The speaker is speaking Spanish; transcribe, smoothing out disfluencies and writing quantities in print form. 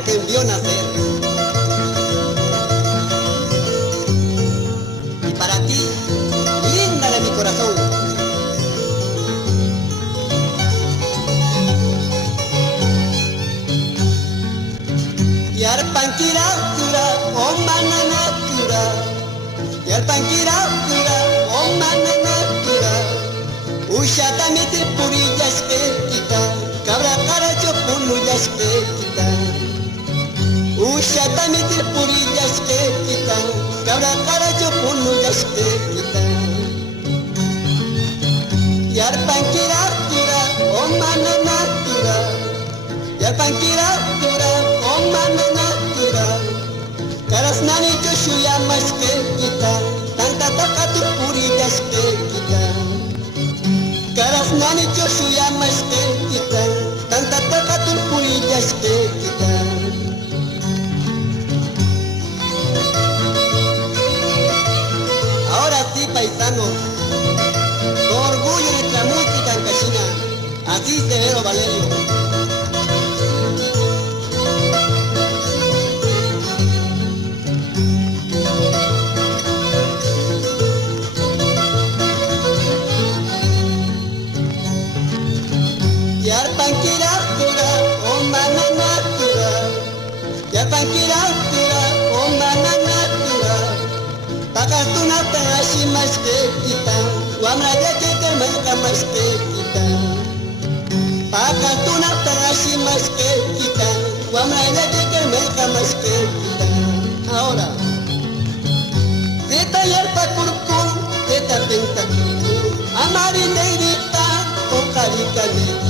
madre que envió nacer. Y para ti, linda de mi corazón, Yarpankira kura, oh manana kura. Yarpankira kura, oh manana kura. Ushata miti puri jaske kita, kabra karacho pulu jaske kita. Ushata miti puri jaske kita, kabra karacho pulu jaske kita. Yarpankira kura, oh manana kura. Yarpankira kura, oh manana kura. Karasnani Joshua maske kita, tanta takatu puri jaske kita. Karasnani Joshua maske kita, tanta takatu puri jaske kita. Ahora sí, paisanos, con orgullo de nuestra música campesina, así Severo Valerio. Yarpankira kura, oh manana kura. Yarpankira kura, oh manana kura. Pakatuna tangashi maske kita, wamraja keke mereka maske kita. Pakatuna tangashi maske kita, wamraja keke mereka maske kita. Ahora, teta yarpa kurkur, teta penta kurkur, amari negrita, o carica negra.